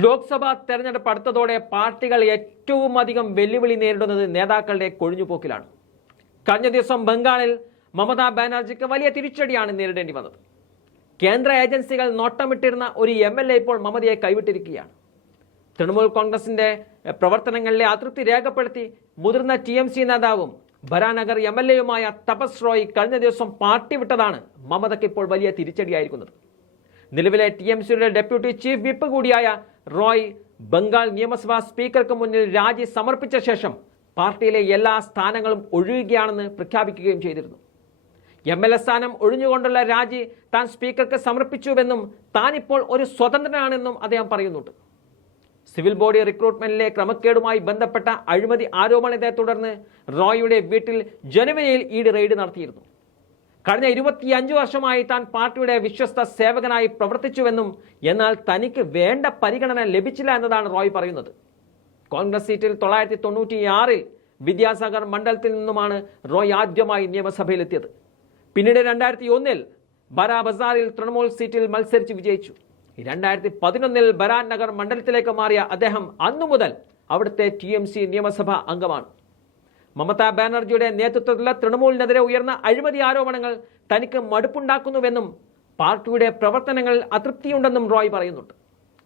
ലോക്സഭാ തെരഞ്ഞെടുപ്പ് അടുത്തതോടെ പാർട്ടികൾ ഏറ്റവും അധികം വെല്ലുവിളി നേരിടുന്നത് നേതാക്കളുടെ കൊഴിഞ്ഞുപോക്കിലാണ്. കഴിഞ്ഞ ദിവസം ബംഗാളിൽ മമതാ ബാനർജിക്ക് വലിയ തിരിച്ചടിയാണ് നേരിടേണ്ടി വന്നത്. കേന്ദ്ര ഏജൻസികൾ നോട്ടമിട്ടിരുന്ന ഒരു MLA ഇപ്പോൾ മമതയെ കൈവിട്ടിരിക്കുകയാണ്. തൃണമൂൽ കോൺഗ്രസിന്റെ പ്രവർത്തനങ്ങളിലെ അതൃപ്തി രേഖപ്പെടുത്തി മുതിർന്ന TMC നേതാവും ബരാനഗർ MLAയുമായ തപസ് റോയ് കഴിഞ്ഞ ദിവസം പാർട്ടി വിട്ടതാണ് മമതയ്ക്ക് ഇപ്പോൾ വലിയ തിരിച്ചടിയായിരിക്കുന്നത്. നിലവിലെ TMCയുടെ ഡെപ്യൂട്ടി ചീഫ് വിപ്പ് കൂടിയായ റോയ് ബംഗാൾ നിയമസഭാ സ്പീക്കർക്ക് മുന്നിൽ രാജി സമർപ്പിച്ച ശേഷം പാർട്ടിയിലെ എല്ലാ സ്ഥാനങ്ങളും ഒഴിയുകയാണെന്ന് പ്രഖ്യാപിക്കുകയും ചെയ്തിരുന്നു. MLA സ്ഥാനം ഒഴിഞ്ഞുകൊണ്ടുള്ള രാജി താൻ സ്പീക്കർക്ക് സമർപ്പിച്ചുവെന്നും താൻ ഇപ്പോൾ ഒരു സ്വതന്ത്രനാണെന്നും അദ്ദേഹം പറയുന്നുണ്ട്. സിവിൽ ബോഡി റിക്രൂട്ട്മെന്റിലെ ക്രമക്കേടുമായി ബന്ധപ്പെട്ട അഴിമതി ആരോപണത്തെ തുടർന്ന് റോയിയുടെ വീട്ടിൽ ജനുവരിയിൽ ED റെയ്ഡ് നടത്തിയിരുന്നു. കഴിഞ്ഞ 25 വർഷമായി താൻ പാർട്ടിയുടെ വിശ്വസ്ത സേവകനായി പ്രവർത്തിച്ചുവെന്നും എന്നാൽ തനിക്ക് വേണ്ട പരിഗണന ലഭിച്ചില്ല എന്നതാണ് റോയ് പറയുന്നത്. കോൺഗ്രസ് സീറ്റിൽ 1996 വിദ്യാസാഗർ മണ്ഡലത്തിൽ നിന്നുമാണ് റോയ് ആദ്യമായി നിയമസഭയിലെത്തിയത്. പിന്നീട് 2001 ബരാബസാറിൽ തൃണമൂൽ സീറ്റിൽ മത്സരിച്ച് വിജയിച്ചു. 2011 ബരാൻ നഗർ മണ്ഡലത്തിലേക്ക് മാറിയ അദ്ദേഹം അന്നു മുതൽ അവിടുത്തെ TMC നിയമസഭാ അംഗമാണ്. മമതാ ബാനർജിയുടെ നേതൃത്വത്തിലുള്ള തൃണമൂലിനെതിരെ ഉയർന്ന അഴിമതി ആരോപണങ്ങൾ തനിക്ക് മടുപ്പുണ്ടാക്കുന്നുവെന്നും പാർട്ടിയുടെ പ്രവർത്തനങ്ങളിൽ അതൃപ്തിയുണ്ടെന്നും റോയ് പറയുന്നുണ്ട്.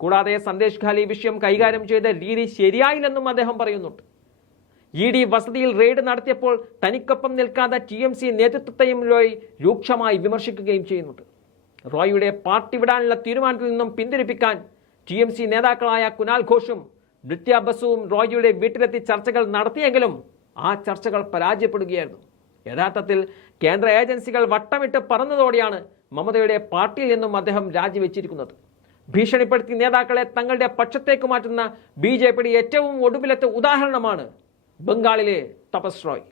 കൂടാതെ സന്ദേശ് ഖാലി വിഷയം കൈകാര്യം ചെയ്ത രീതി ശരിയായില്ലെന്നും അദ്ദേഹം പറയുന്നുണ്ട്. ED വസതിയിൽ റെയ്ഡ് നടത്തിയപ്പോൾ തനിക്കൊപ്പം നിൽക്കാതെ TMC നേതൃത്വത്തെയും റോയ് രൂക്ഷമായി വിമർശിക്കുകയും ചെയ്യുന്നുണ്ട്. റോയിയുടെ പാർട്ടി വിടാനുള്ള തീരുമാനത്തിൽ നിന്നും പിന്തിരിപ്പിക്കാൻ TMC നേതാക്കളായ കുനാൽ ഘോഷും നൃത്യ ബസുവും റോയിയുടെ വീട്ടിലെത്തി ചർച്ചകൾ നടത്തിയെങ്കിലും ആ ചർച്ചകൾ പരാജയപ്പെടുകയായിരുന്നു. യഥാർത്ഥത്തിൽ കേന്ദ്ര ഏജൻസികൾ വട്ടമിട്ട് പറന്നതോടെയാണ് മമതയുടെ പാർട്ടിയിൽ നിന്നും അദ്ദേഹം രാജിവെച്ചിരിക്കുന്നത്. ഭീഷണിപ്പെടുത്തി നേതാക്കളെ തങ്ങളുടെ പക്ഷത്തേക്ക് മാറ്റുന്ന BJPയുടെ ഏറ്റവും ഒടുവിലത്തെ ഉദാഹരണമാണ് ബംഗാളിലെ തപസ് റോയ്.